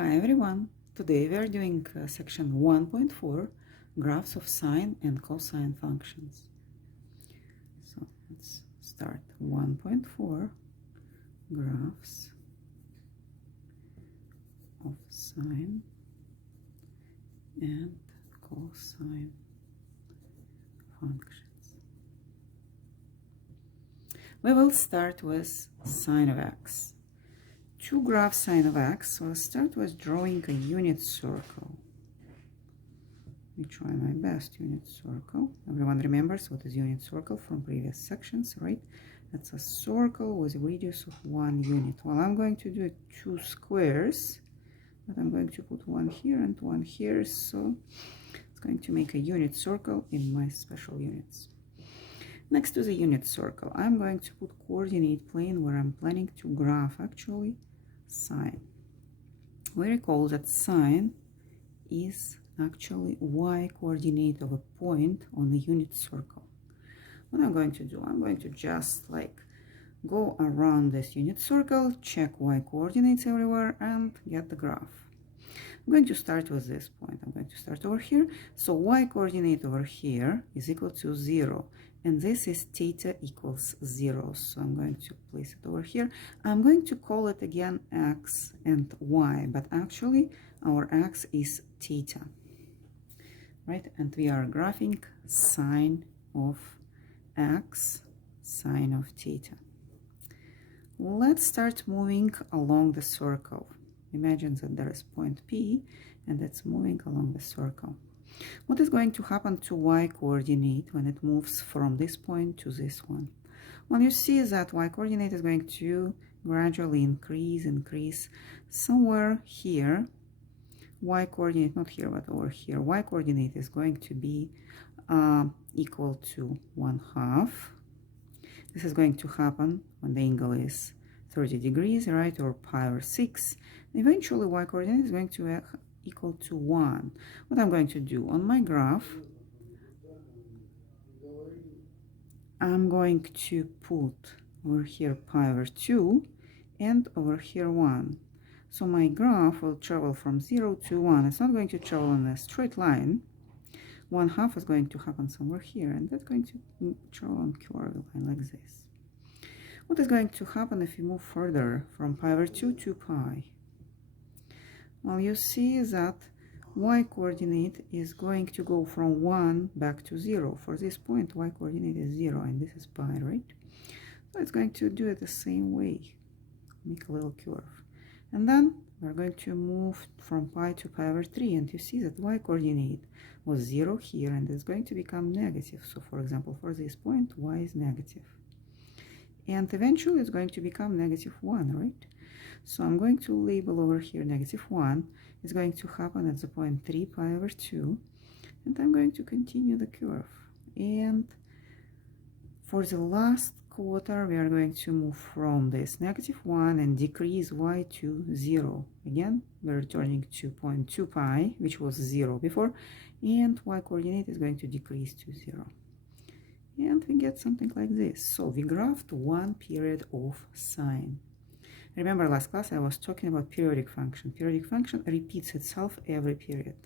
Hi everyone, today we are doing section 1.4, graphs of sine and cosine functions. So let's start 1.4, graphs of sine and cosine functions. We will start with sine of x. To graph sine of x, so I'll start with drawing a unit circle. Let me try my best. Unit circle. Everyone remembers what is unit circle from previous sections, right? That's a circle with a radius of 1 unit. Well, I'm going to do 2 squares, but I'm going to put one here and one here, so it's going to make a unit circle in my special units. Next to the unit circle, I'm going to put coordinate plane where I'm planning to graph actually sine. We recall that sine is actually y coordinate of a point on the unit circle. What I'm going to do, I'm going to just like go around this unit circle, check y coordinates everywhere and get the graph. I'm going to start with this point. I'm going to start over here. So y coordinate over here is equal to 0. And this is theta equals 0. So I'm going to place it over here. I'm going to call it again x and y. But actually our x is theta. Right? And we are graphing sine of x, sine of theta. Let's start moving along the circle. Imagine that there is point P and it's moving along the circle. What is going to happen to y coordinate when it moves from this point to this one? Well, you see that y coordinate is going to gradually increase somewhere here. Y coordinate, not here but over here, y coordinate is going to be equal to 1/2. This is going to happen when the angle is 30 degrees, right, or pi over 6. Eventually y coordinate is going to equal to 1. What I'm going to do on my graph, I'm going to put over here pi over 2 and over here 1. So my graph will travel from 0 to 1. It's not going to travel in a straight line. 1/2 is going to happen somewhere here, and that's going to travel on curved line like this. What is going to happen if you move further from pi over 2 to pi? Well, you see that y coordinate is going to go from 1 back to 0. For this point, y coordinate is 0, and this is pi, right? So it's going to do it the same way. Make a little curve. And then we're going to move from pi to pi over 3, and you see that y coordinate was 0 here, and it's going to become negative. So, for example, for this point, y is negative. And eventually it's going to become -1, right? So I'm going to label over here -1. It's going to happen at the point 3 pi over 2. And I'm going to continue the curve. And for the last quarter, we are going to move from this -1 and decrease y to 0. Again, we're returning to point 2 pi, which was 0 before. And y coordinate is going to decrease to 0. And we get something like this. So we graphed one period of sine. Remember last class I was talking about periodic function. Periodic function repeats itself every period.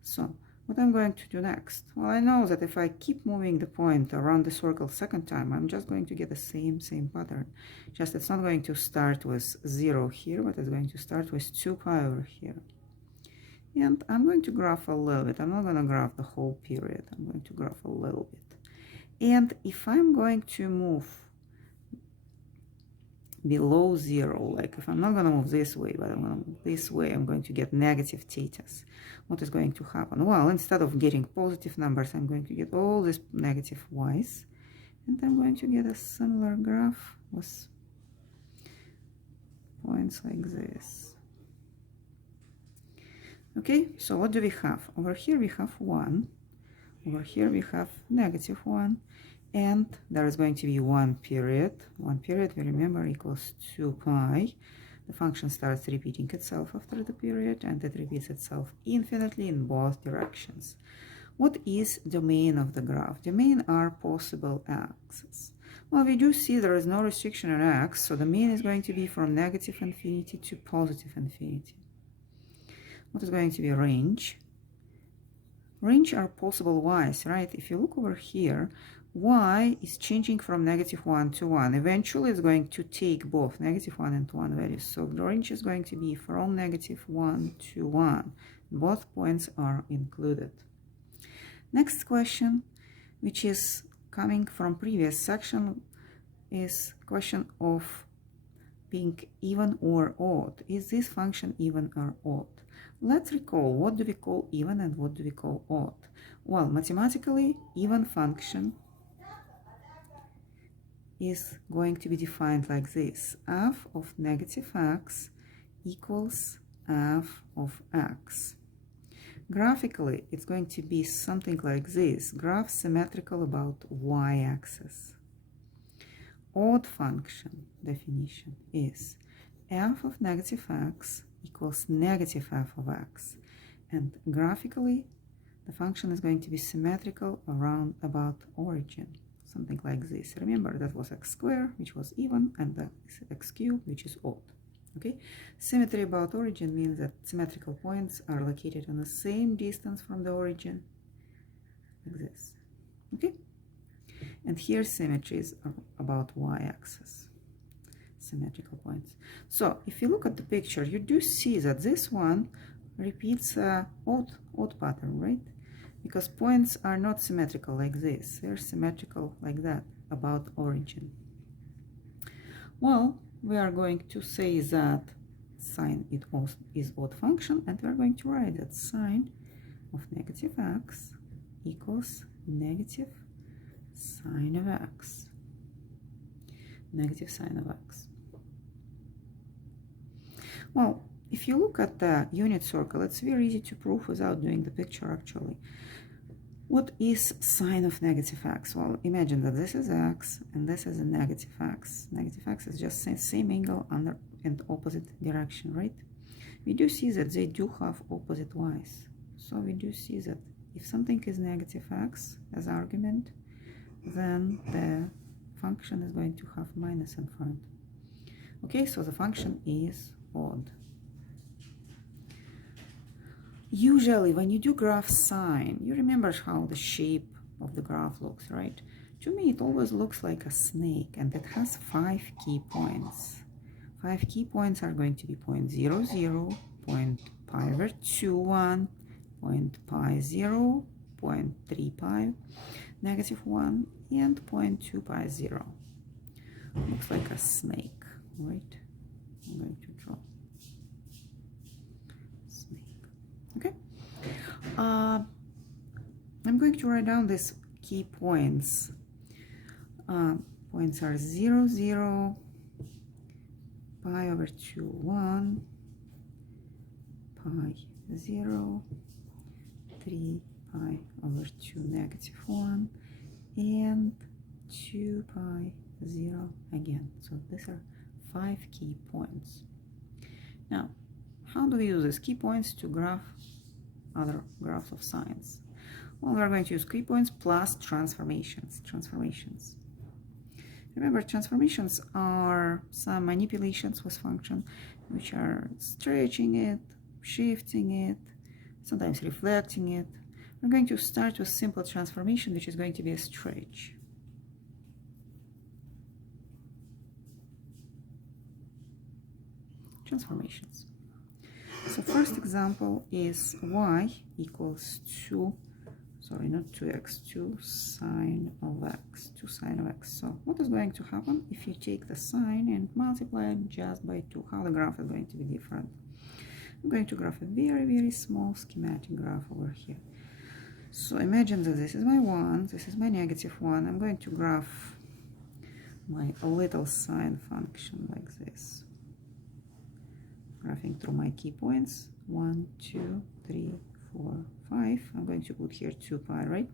So what I'm going to do next? Well, I know that if I keep moving the point around the circle second time, I'm just going to get the same pattern. Just it's not going to start with 0 here, but it's going to start with 2 pi over here. And I'm going to graph a little bit. I'm not going to graph the whole period. I'm going to graph a little bit. And if I'm going to move below 0, like if I'm not going to move this way, but I'm going to move this way, I'm going to get negative thetas. What is going to happen? Well, instead of getting positive numbers, I'm going to get all these negative y's. And I'm going to get a similar graph with points like this. Okay, so what do we have? Over here we have 1. Over here we have -1, and there is going to be one period. One period, we remember, equals 2 pi. The function starts repeating itself after the period, and it repeats itself infinitely in both directions. What is domain of the graph? Domain are possible axes. Well, we do see there is no restriction on x, so the domain is going to be from -infinity to +infinity. What is going to be range? Range are possible y's, right? If you look over here, y is changing from -1 to 1. Eventually, it's going to take both -1 and 1 values. So the range is going to be from -1 to 1. Both points are included. Next question, which is coming from previous section, is question of being even or odd. Is this function even or odd? Let's recall, what do we call even and what do we call odd? Well, mathematically, even function is going to be defined like this. F of -x equals f of x. Graphically, it's going to be something like this. Graph symmetrical about y-axis. Odd function definition is f of -x equals -f of x. And graphically, the function is going to be symmetrical around about origin. Something like this. Remember, that was x squared, which was even, and that is x cubed, which is odd. Okay, symmetry about origin means that symmetrical points are located on the same distance from the origin, like this. Okay, and here symmetry is about y-axis, symmetrical points. So if you look at the picture, you do see that this one repeats a odd pattern, right? Because points are not symmetrical like this, they're symmetrical like that, about origin. Well, we are going to say that sine is odd function, and we are going to write that sine of -x equals negative sine of x. Negative sine of x. Well, if you look at the unit circle, it's very easy to prove without doing the picture actually. What is sine of -x? Well, imagine that this is x and this is a -x. -x is just same angle under in the opposite direction, right? We do see that they do have opposite y's. So we do see that if something is -x as argument, then the function is going to have minus in front. Okay, so the function is odd. Usually when you do graph sine, you remember how the shape of the graph looks, right? To me, it always looks like a snake, and it has 5 key points. 5 key points are going to be point 0, 0, point pi over 2, 1, point pi 0, point 3 pi, -1, and point 2 pi 0. Looks like a snake, right? I'm going to draw snake. Okay. I'm going to write down these key points. Points are 0, 0, pi over 2, 1, pi 0, 3 pi over 2, -1, and 2 pi 0 again. So these are 5 key points. Now, how do we use these key points to graph other graphs of sines? Well, we're going to use key points plus transformations. Remember, transformations are some manipulations with function which are stretching it, shifting it, sometimes reflecting it. We're going to start with simple transformation, which is going to be a stretch. Transformations. So first example is y equals 2, sorry, not 2x, 2 sine of x, 2 sine of x. So what is going to happen if you take the sine and multiply it just by 2? How the graph is going to be different? I'm going to graph a very, very small schematic graph over here. So imagine that this is my 1, this is my -1. I'm going to graph my little sine function like this. Graphing through my key points, 1, 2, 3, 4, 5. I'm going to put here 2 pi, right?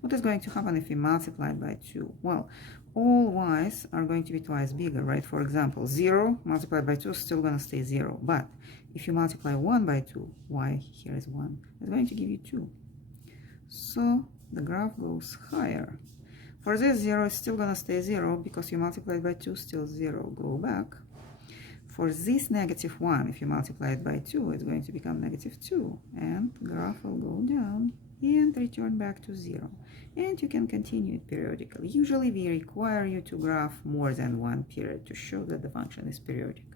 What is going to happen if we multiply by 2? Well, all y's are going to be twice bigger, right? For example, 0 multiplied by 2 is still going to stay 0. But if you multiply 1 by 2, y here is 1, it's going to give you 2. So the graph goes higher. For this, 0 is still going to stay 0 because you multiplied by 2, still 0. Go back. For this -1, if you multiply it by 2, it's going to become -2, and graph will go down and return back to 0. And you can continue it periodically. Usually we require you to graph more than one period to show that the function is periodic.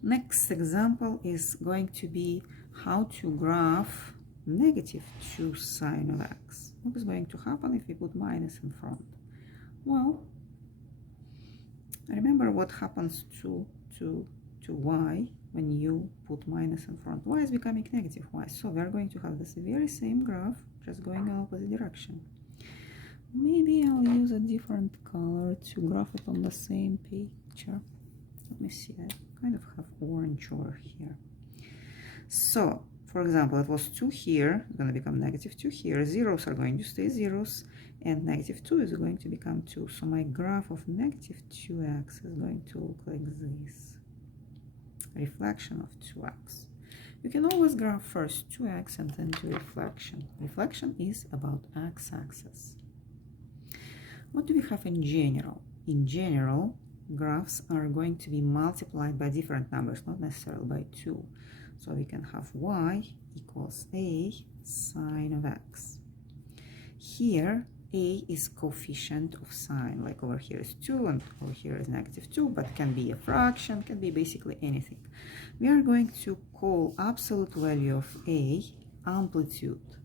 Next example is going to be how to graph -2 sine of x. What is going to happen if we put minus in front? Well, remember what happens to y when you put minus in front. Y is becoming -y. So we're going to have this very same graph, just going in opposite direction. Maybe I'll use a different color to graph it on the same picture. Let me see, I kind of have orange over here. So, for example, it was 2 here, it's going to become -2 here, zeros are going to stay zeros, and -2 is going to become 2. So my graph of -2x is going to look like this. Reflection of 2x. You can always graph first 2x and then do reflection. Reflection is about x-axis. What do we have in general? In general, graphs are going to be multiplied by different numbers, not necessarily by 2. So we can have y equals a sine of x. Here, a is coefficient of sine, like over here is 2 and over here is -2, but can be a fraction, can be basically anything. We are going to call absolute value of a amplitude.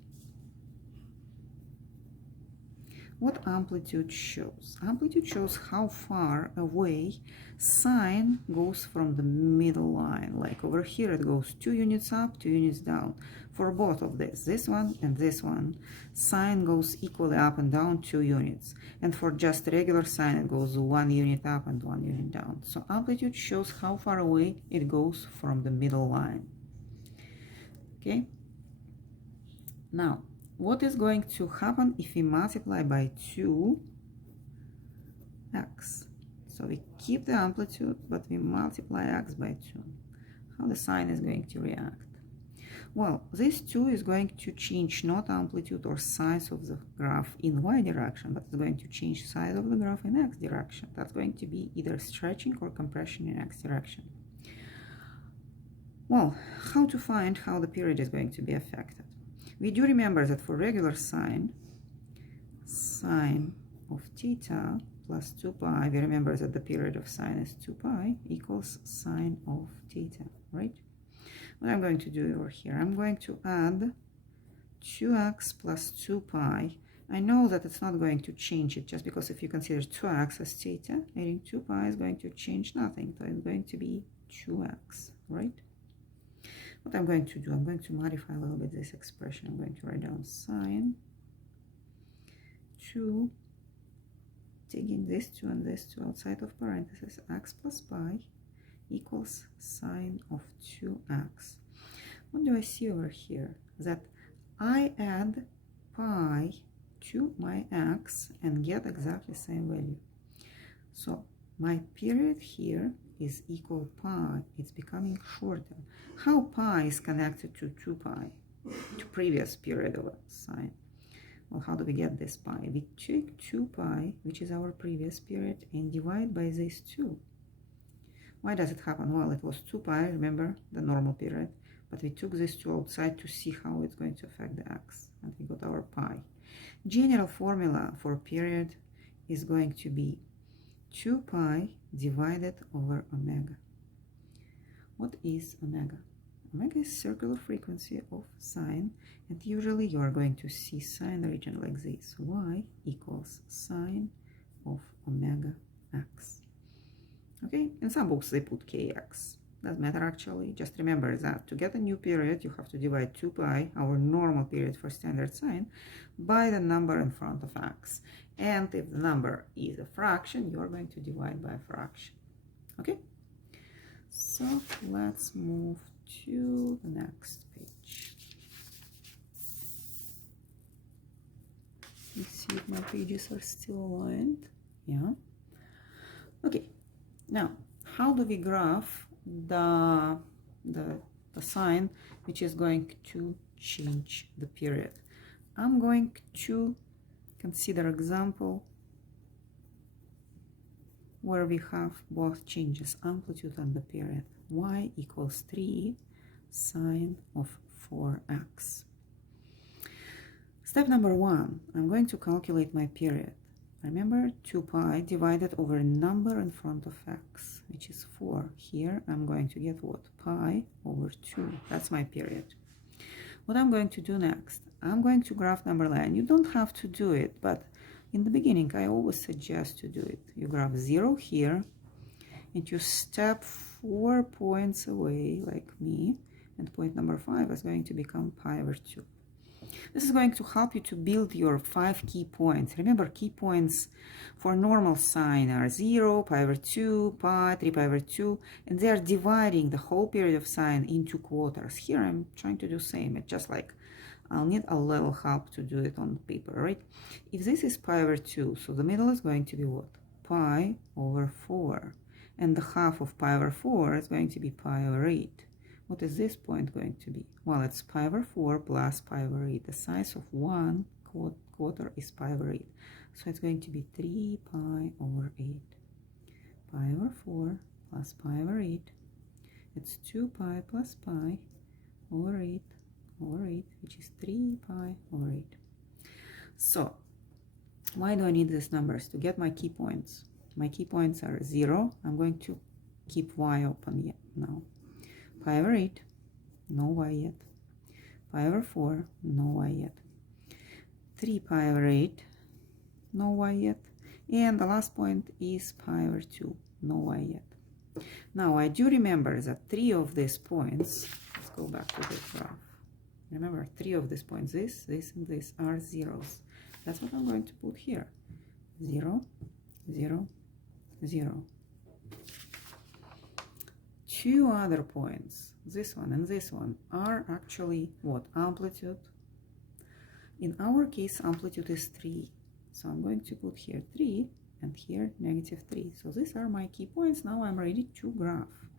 What amplitude shows? Amplitude shows how far away sine goes from the middle line. Like over here it goes 2 units up, 2 units down. For both of this one and this one, sine goes equally up and down 2 units. And for just regular sine it goes 1 unit up and 1 unit down. So amplitude shows how far away it goes from the middle line. Okay? Now, what is going to happen if we multiply by 2x? So we keep the amplitude, but we multiply x by 2. How the sine is going to react? Well, this 2 is going to change not amplitude or size of the graph in y direction, but it's going to change size of the graph in x direction. That's going to be either stretching or compression in x direction. Well, how to find how the period is going to be affected? We do remember that for regular sine of theta plus 2 pi, we remember that the period of sine is 2 pi equals sine of theta, right? What I'm going to do over here, I'm going to add 2x plus 2 pi. I know that it's not going to change it, just because if you consider 2x as theta, adding 2 pi is going to change nothing. So it's going to be 2x, right? What I'm going to do, I'm going to modify a little bit this expression. I'm going to write down sine 2, taking this 2 and this 2 outside of parentheses, x plus pi equals sine of 2x. What do I see over here? That I add pi to my x and get exactly the same value. So my period here is equal pi. It's becoming shorter. How pi is connected to 2 pi, to previous period of sine? Well, how do we get this pi? We take 2 pi, which is our previous period, and divide by this 2. Why does it happen? Well, it was 2 pi, remember, the normal period, but we took this 2 outside to see how it's going to affect the x, and we got our pi. General formula for period is going to be 2 pi divided over omega. What is omega? Omega is circular frequency of sine, and usually you are going to see sine written like this. Y equals sine of omega x. Okay, in some books they put kx. Doesn't matter actually. Just remember that to get a new period, you have to divide 2 pi, our normal period for standard sine, by the number in front of x. And if the number is a fraction, you are going to divide by a fraction. Okay? So let's move to the next page. Let's see if my pages are still aligned. Yeah. Okay. Now, how do we graph the sign which is going to change the period? I'm going to consider example where we have both changes, amplitude and the period. Y equals 3 sine of 4x. Step number 1, I'm going to calculate my period. Remember, 2 pi divided over a number in front of x, which is 4. Here I'm going to get what? Pi over 2. That's my period. What I'm going to do next, I'm going to graph number line. You don't have to do it, but in the beginning, I always suggest to do it. You graph 0 here, and you step 4 points away, like me, and point number 5 is going to become pi over 2. This is going to help you to build your 5 key points. Remember, key points for normal sine are 0, pi over 2, pi, 3 pi over 2, and they are dividing the whole period of sine into quarters. Here I'm trying to do the same. It's just like I'll need a little help to do it on paper, right? If this is pi over 2, so the middle is going to be what? Pi over 4. And the half of pi over 4 is going to be pi over 8. What is this point going to be? Well, it's pi over 4 plus pi over 8. The size of 1 quarter is pi over 8. So it's going to be 3 pi over 8. Pi over 4 plus pi over 8. It's 2 pi plus pi over 8 over 8, which is 3 pi over 8. So, why do I need these numbers? To get my key points. My key points are 0. I'm going to keep y open yet now. Pi over 8, no y yet. Pi over 4, no y yet. 3 pi over 8, no y yet. And the last point is pi over 2, no y yet. Now, I do remember that 3 of these points, let's go back to the graph. Remember, 3 of these points, this, and this, are zeros. That's what I'm going to put here. 0, 0, 0. 2 other points, this one and this one, are actually what? Amplitude. In our case, amplitude is 3. So I'm going to put here 3 and here -3. So these are my key points. Now I'm ready to graph.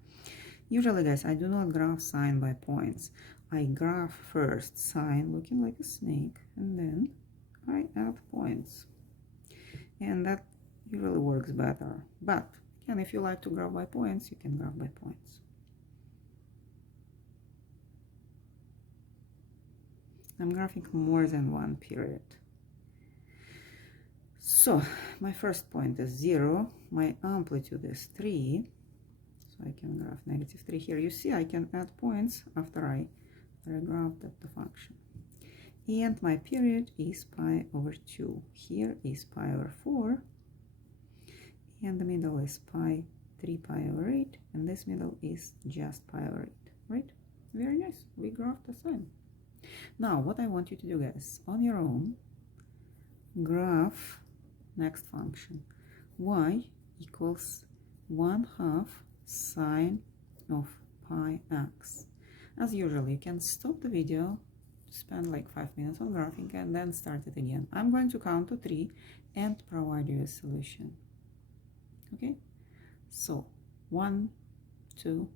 Usually, guys, I do not graph sine by points. I graph first sine looking like a snake, and then I add points. And that usually works better. But and if you like to graph by points, you can graph by points. I'm graphing more than one period. So my first point is 0. My amplitude is 3. So I can graph -3 here. You see, I can add points after I graphed the function. And my period is pi over 2. Here is pi over 4. And the middle is pi 3 pi over 8, and this middle is just pi over 8, right? Very nice. We graphed the sine. Now, what I want you to do, guys, on your own, graph next function. Y equals 1/2 sine of pi x. As usual, you can stop the video, spend like 5 minutes on graphing, and then start it again. I'm going to count to 3 and provide you a solution. Okay, so 1, 2,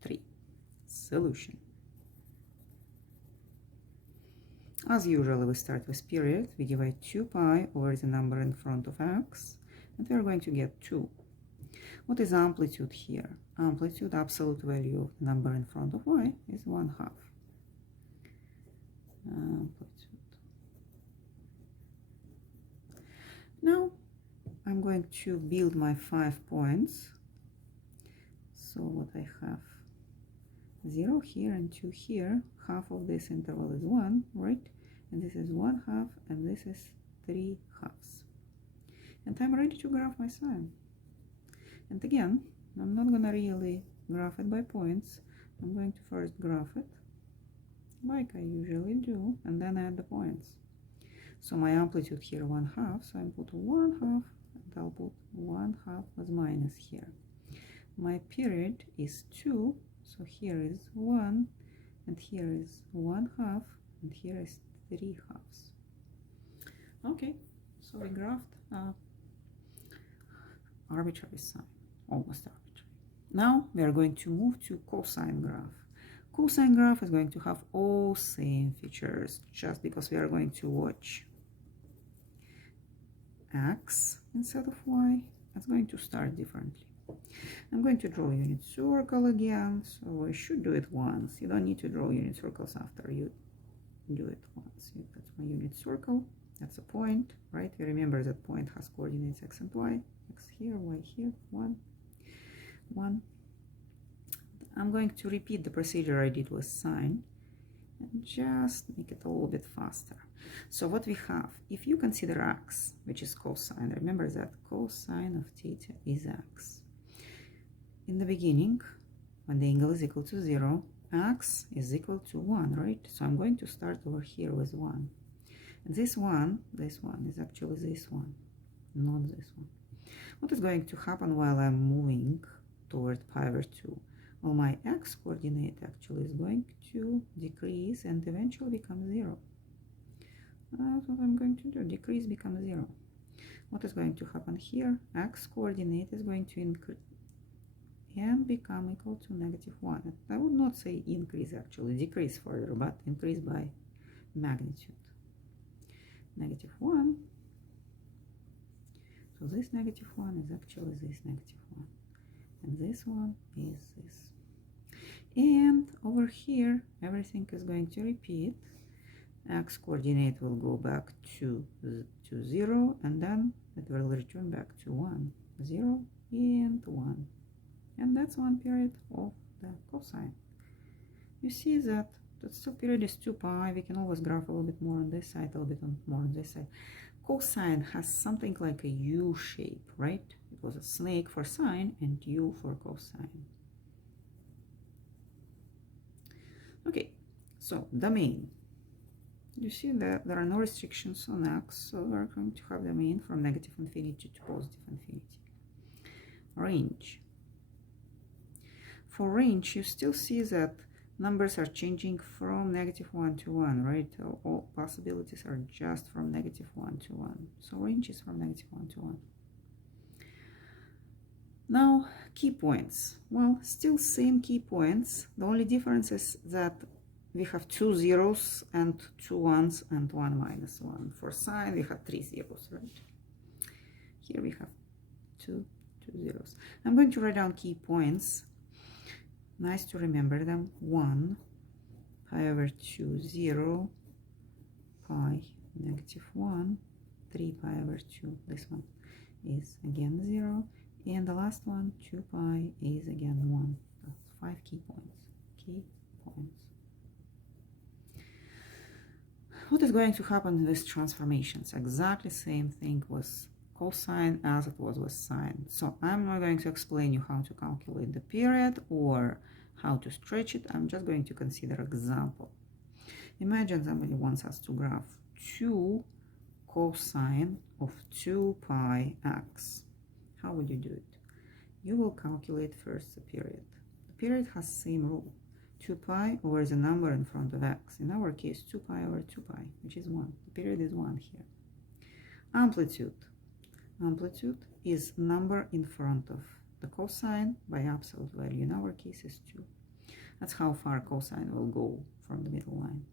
3. Solution. As usual, we start with period. We divide 2 pi over the number in front of x, and we're going to get 2. What is amplitude here? Amplitude, absolute value of the number in front of y, is 1/2. Amplitude. Now, I'm going to build my 5 points. So what I have, 0 here and 2 here. Half of this interval is 1, right? And this is 1/2, and this is 3/2. And I'm ready to graph my sine. And again, I'm not gonna really graph it by points. I'm going to first graph it, like I usually do, and then add the points. So my amplitude here 1/2, so I put 1/2. I'll put 1/2 with minus here. My period is 2, so here is 1, and here is 1/2, and here is 3/2. Okay, so we graphed arbitrary sine, almost arbitrary. Now we are going to move to cosine graph. Cosine graph is going to have all same features, just because we are going to watch x instead of y It's going to start differently. I'm going to draw a unit circle again, so I should do it once. You don't need to draw unit circles after you do it once. That's my unit circle. That's a point, right? You remember that point has coordinates x and y. X here, y here, 1, 1. I'm going to repeat the procedure I did with sine and just make it a little bit faster. So what we have, if you consider x, which is cosine, remember that cosine of theta is x. In the beginning, when the angle is equal to 0, x is equal to 1, right? So I'm going to start over here with 1. And this one is actually this one, not this one. What is going to happen while I'm moving toward pi over 2? Well, my x coordinate actually is going to decrease and eventually become 0. That's what I'm going to do. Decrease becomes 0. What is going to happen here? X coordinate is going to increase and become equal to -1. I would not say increase actually, decrease further, but increase by magnitude. -1. So this -1 is actually this -1. And this one is this. And over here, everything is going to repeat. X coordinate will go back to 0, and then it will return back to 1. 0 and 1. And that's one period of the cosine. You see that the still period is 2 pi. We can always graph a little bit more on this side, a little bit more on this side. Cosine has something like a U shape, right? It was a snake for sine and U for cosine. Okay, so domain. You see that there are no restrictions on x, so we're going to have domain from -infinity to +infinity. Range. For range, you still see that numbers are changing from -1 to 1, right? All possibilities are just from -1 to 1. So range is from -1 to 1. Now, key points. Well, still same key points. The only difference is that we have 2 zeros and 2 ones and 1 minus 1. For sine, we have 3 zeros, right? Here we have two zeros. I'm going to write down key points. Nice to remember them. 1 pi over 2, 0, pi, -1, 3 pi over 2. This one is again 0. And the last one, 2 pi, is again 1. That's 5 key points. Key points. What is going to happen with transformations? Exactly same thing with cosine as it was with sine. So I'm not going to explain you how to calculate the period or how to stretch it. I'm just going to consider example. Imagine somebody wants us to graph 2 cosine of 2 pi x. How would you do it? You will calculate first the period. The period has same rule. 2 pi over the number in front of x. In our case, 2 pi over 2 pi, which is 1. The period is 1 here. Amplitude. Amplitude is number in front of the cosine by absolute value. In our case, is 2. That's how far cosine will go from the middle line.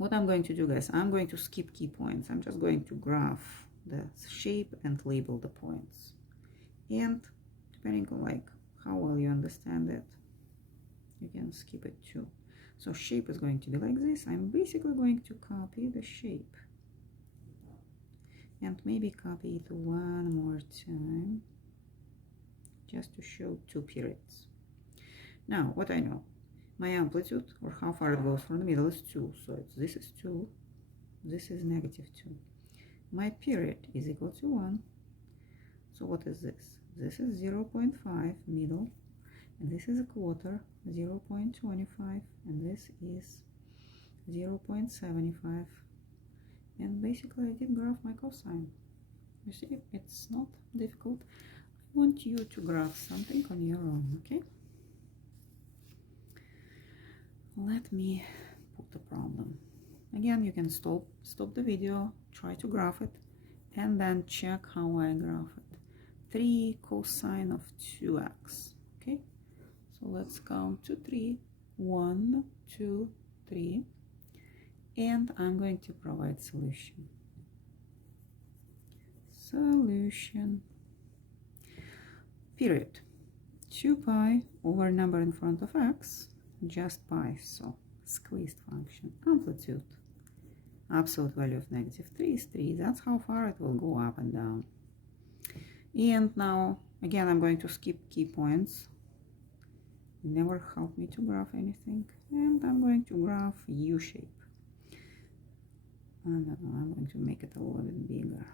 What I'm going to do, guys, I'm going to skip key points. I'm just going to graph the shape and label the points. And depending on like how well you understand it, you can skip it too. So shape is going to be like this. I'm basically going to copy the shape and maybe copy it one more time just to show 2 periods. Now what I know, my amplitude, or how far it goes from the middle, is 2. So this is 2, this is -2. My period is equal to 1. So what is this? This is 0.5 middle, and this is a quarter, 0.25, and this is 0.75. And basically I did graph my cosine. You see, it's not difficult. I want you to graph something on your own, okay? Let me put the problem. Again, you can stop the video, try to graph it, and then check how I graph it. 3 cosine of 2x. Okay, so let's count to 3. 1, 2, 3, and I'm going to provide solution. Solution. Period. 2 pi over number in front of x, just pi, so squeezed function. Amplitude. Absolute value of -3 is 3. That's how far it will go up and down. And now, again, I'm going to skip key points. Never help me to graph anything. And I'm going to graph U shape. I don't know, I'm going to make it a little bit bigger.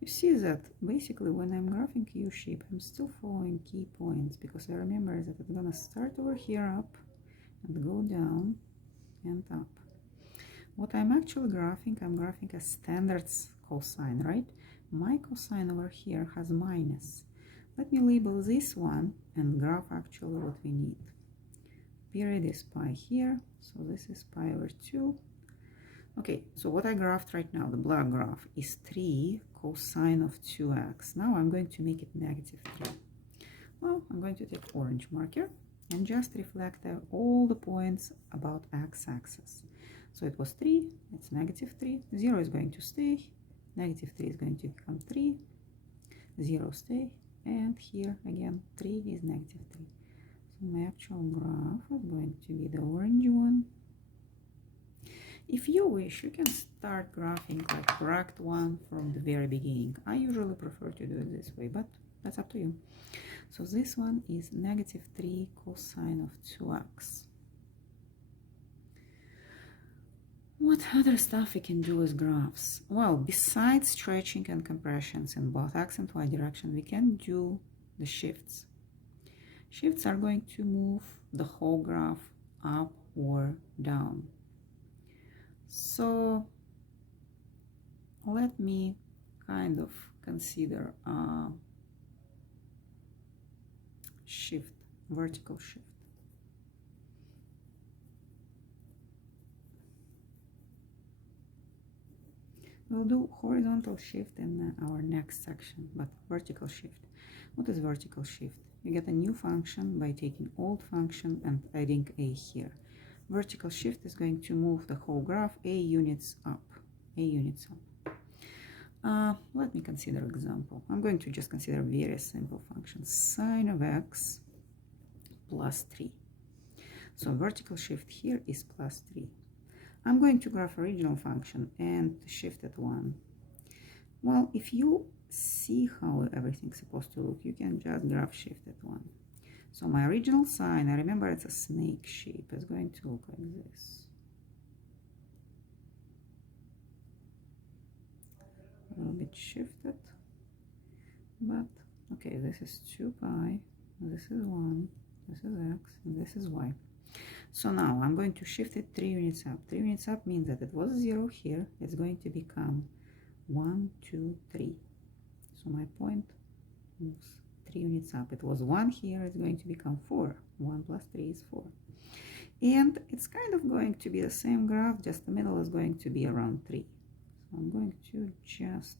You see that basically when I'm graphing U shape, I'm still following key points because I remember that it's gonna start over here up and go down and up. What I'm actually graphing, I'm graphing a standard cosine, right? My cosine over here has minus. Let me label this one and graph actually what we need. Period is pi here, so this is pi over 2. Okay, so what I graphed right now, the black graph, is 3 cosine of 2x. Now I'm going to make it -3. Well, I'm going to take orange marker and just reflect all the points about x-axis. So it was 3, it's -3, 0 is going to stay, -3 is going to become 3, 0 stay, and here again 3 is -3. So my actual graph is going to be the orange one. If you wish, you can start graphing like correct one from the very beginning. I usually prefer to do it this way, but that's up to you. So this one is -3 cosine of 2x. What other stuff we can do with graphs? Well, besides stretching and compressions in both x and y direction, we can do the shifts. Shifts are going to move the whole graph up or down. So let me kind of consider a shift, vertical shift. We'll do horizontal shift in our next section, but vertical shift. What is vertical shift? You get a new function by taking old function and adding a here. Vertical shift is going to move the whole graph a units up. Let me consider example. I'm going to just consider very simple functions. Sine of x plus 3. So vertical shift here is plus 3. I'm going to graph original function and shift at 1. Well, if you see how everything's supposed to look, you can just graph shift at 1. So my original sine, I remember it's a snake shape, is going to look like this. A little bit shifted, but okay, this is 2 pi, this is 1, this is x, and this is y. So now I'm going to shift it 3 units up. 3 units up means that it was 0 here, it's going to become 1, 2, 3. So my point moves 3 units up. It was 1 here, it's going to become 4. 1 plus 3 is 4. And it's kind of going to be the same graph, just the middle is going to be around 3. So I'm going to just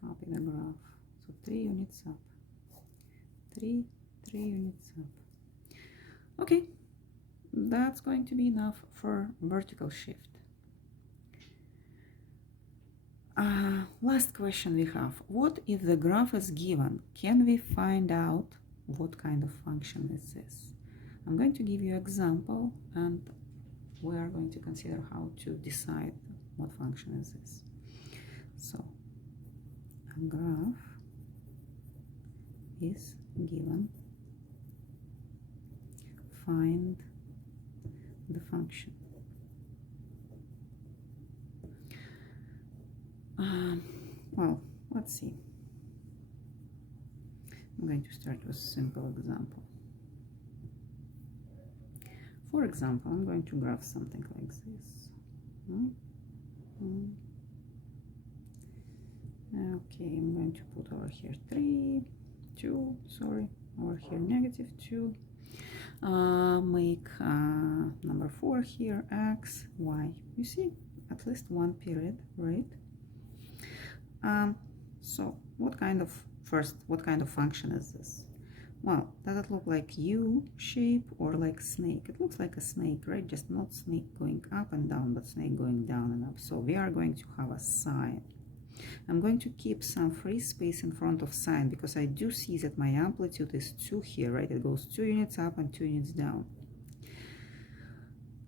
copy the graph. So 3 units up. 3 units up. Okay, that's going to be enough for vertical shift. Last question we have. What if the graph is given? Can we find out what kind of function is this? I'm going to give you an example and we are going to consider how to decide what function is this. So a graph is given. Find the function. Well, let's see. I'm going to start with a simple example. For example, I'm going to graph something like this. Okay, I'm going to put over here 3, 2, sorry, over here -2. Make number 4 here, x, y. You see, at least one period, right? So what kind of function is this? Well, does it look like U shape or like snake? It looks like a snake, right? Just not snake going up and down, but snake going down and up. So we are going to have a sine. I'm going to keep some free space in front of sine because I do see that my amplitude is 2 here, right? It goes 2 units up and 2 units down.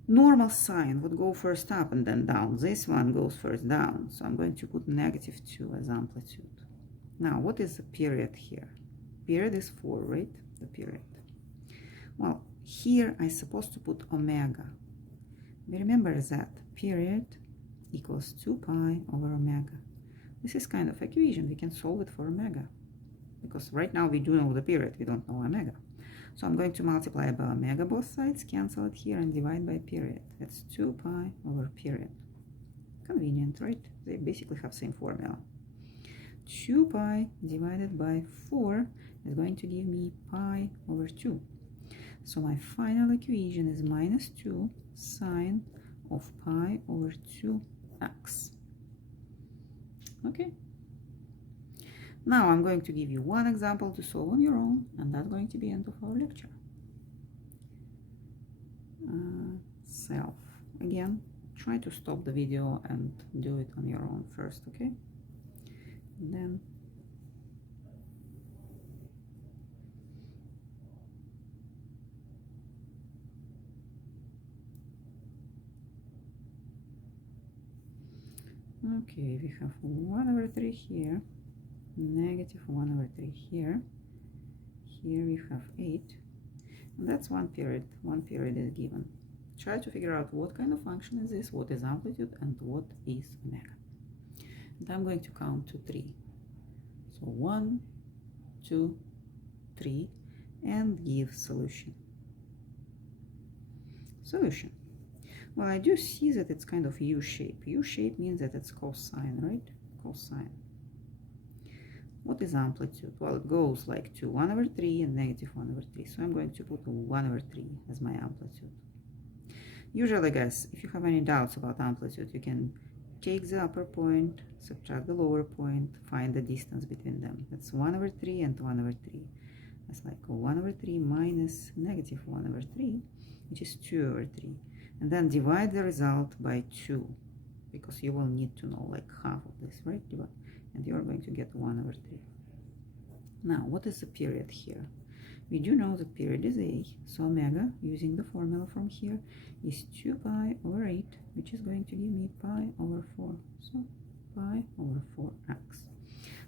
Normal sine would go first up and then down. This one goes first down. So I'm going to put -2 as amplitude. Now, what is the period here? Period is 4, right? The period. Well, here I'm supposed to put omega. We remember that period equals 2 pi over omega. This is kind of equation. We can solve it for omega. Because right now we do know the period, we don't know omega. So I'm going to multiply by omega both sides, cancel it here, and divide by period. That's 2 pi over period. Convenient, right? They basically have same formula. 2 pi divided by 4 is going to give me pi over 2. So my final equation is -2 sine of pi over 2x. Okay. Now I'm going to give you one example to solve on your own, and that's going to be end of our lecture. Self. Again, try to stop the video and do it on your own first, okay? And then okay, we have 1/3 here, -1/3 here. Here we have 8, and that's one period. One period is given. Try to figure out what kind of function is this, what is amplitude, and what is omega. And I'm going to count to 3. So 1, 2, 3, and give solution. Solution. Well, I do see that it's kind of U shape. U shape means that it's cosine, right? Cosine. What is amplitude? Well, it goes like to 1/3 and -1/3. So I'm going to put 1/3 as my amplitude. Usually, guys, if you have any doubts about amplitude, you can take the upper point, subtract the lower point, find the distance between them. That's 1/3 and 1/3. That's like 1/3 minus -1/3, which is 2/3. And then divide the result by 2, because you will need to know like half of this, right? And you're going to get 1/3. Now, what is the period here? We do know the period is A, so omega, using the formula from here, is 2 pi over 8, which is going to give me pi over 4. So pi over 4x.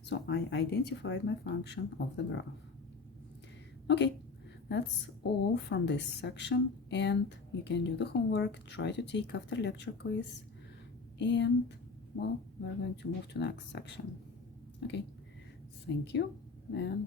So I identified my function of the graph. Okay, that's all from this section, and you can do the homework, try to take after lecture quiz, and well, we're going to move to next section. Okay, thank you, and